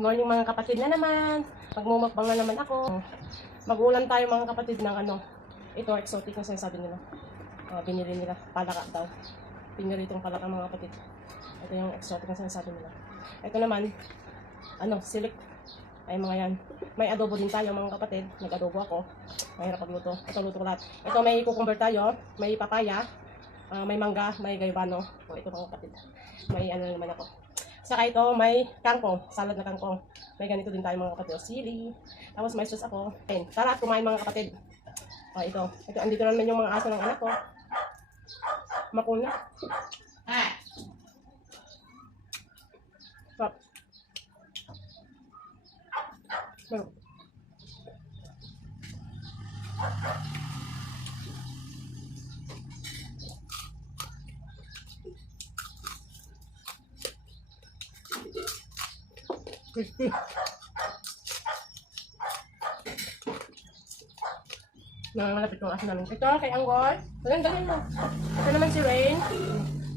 morning mga kapatid na naman. Magmumukbang na naman ako. Magulam tayo mga kapatid ng ano. Ito, exotic na sinasabi nila. Ah, binili nila. Palaka daw. Piniritong palaka mga kapatid. Ito yung exotic na sinasabi nila. Ito naman, ano, silik. Ay mga yan. May adobo din tayo mga kapatid. Nag-adobo ako. Mahirap pagluto. Ito luto ko lahat. Ito may cucumber tayo. May papaya. ah, may mangga. May gayabano. O, ito mga kapatid. May ano naman ako. Saka ito, may kangkong, salad na kangkong. May ganito din tayo mga kapatid, o sili. Tapos may sauce ako. Ayun, tara, kumain mga kapatid. O, ito. Ito, andito na naman yung mga aso ng anak ko. Makuna. Ah! Stop. Well, crispy. Nangangalapit yung aso namin. Ito, kay Anggol. Dalhin, dalhin mo. Ito naman si Rain.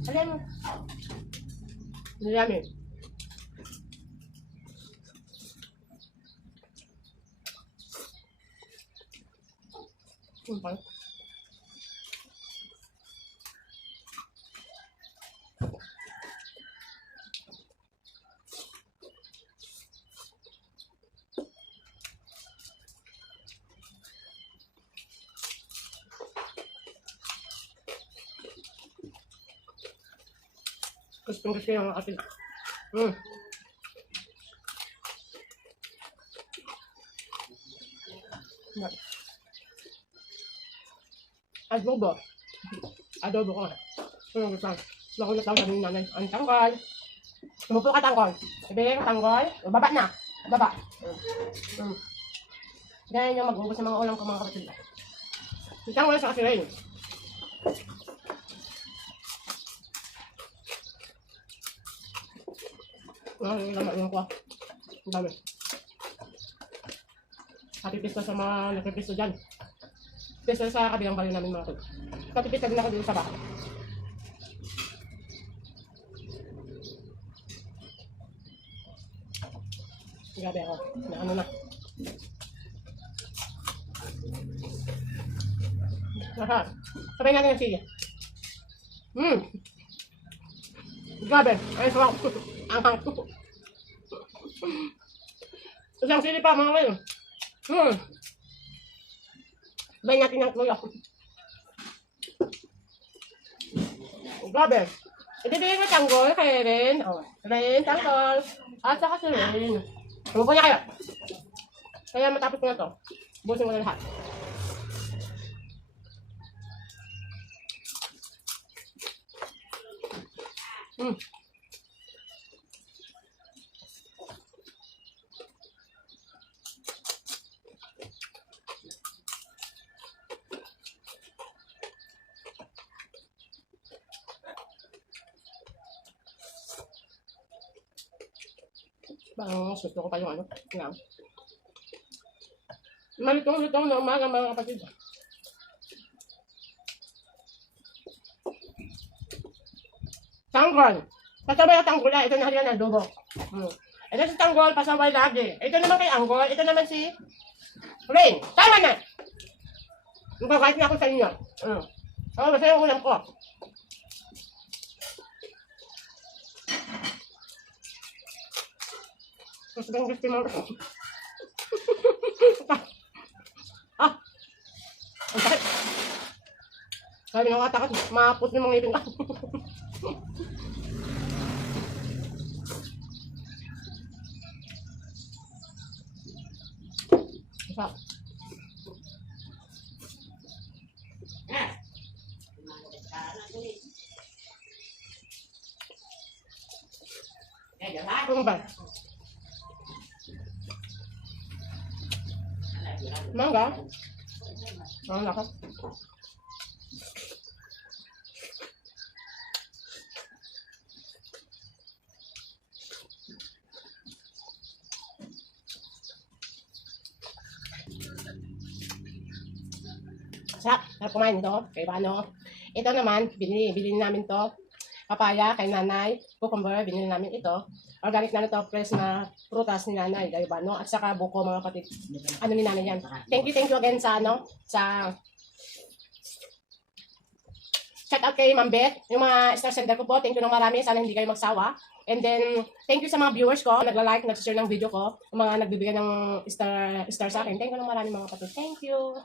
Dalhin mo. Yummy. Yung pang. Gusto gusto yung ating. Mm. Yan. Adobo. Adobo ko. Ano gusto? Nakulat lang sabi ni nanay. Ang tangkol. Tumupo ka tangkol. Ibigay ko tangkol. Baba na. Baba. Mm. Mm. Ganyan yung mag-ubos ng mga ulam ko mga kapatid. Si tangkol sa kasi yung laman ko? Ang dami. Happy pista sa mga nagpipisto dyan. Pista sa kabilang bali namin mga tol. Happy pista din ako dito sa bahay. Grabe ako. Na ano na. Aha. Sabay natin yung sige. Hmm. Grabe. Ay, sarap. Isang sili pa, mga kayo. Hmm. Sabay natin ng tuyo. Grabe. Ibibigay ko tanggol kay Ren. Oh, Ren, tanggol. At saka si Ren. Umupo niya kayo. Kaya matapos ko na to. Busin ko na lahat. Hmm. Bang, gusto ko pa yung ano. Yan. Malitong-litong na umaga mga kapatid. Tanggol. Pasabay ang tanggol. ah. Ito na halian ng dugo. Hmm. Ito si tanggol, pasabay lagi. Ito naman kay Anggol. Ito naman si Rain. Tama na! Magkakait na ako sa inyo. Hmm. Oh, basta yung ulam ko. Mas bang gusto mo. ah! Ang sakit. Sabi ng katakot, maapot yung mga ngipin ka. Isa. Ano ba? Mangga? Ang lakas. Sarap. Sarap kumain ito. Kay Bano. Ito naman, binili, binili namin to. Papaya kay nanay. Cucumber, binili namin ito. Organic na to, fresh na prutas ni nanay, kayo ba, no? At saka buko, mga kapatid. Ano ni nanay yan. Thank you, thank you again sa, ano, sa shout out kay Ma'am Beth, yung mga star sender ko po. Thank you ng marami. Sana hindi kayo magsawa. And then, thank you sa mga viewers ko, nagla-like, nag-share ng video ko, mga nagbibigay ng star, star sa akin. Thank you ng marami mga kapatid. Thank you.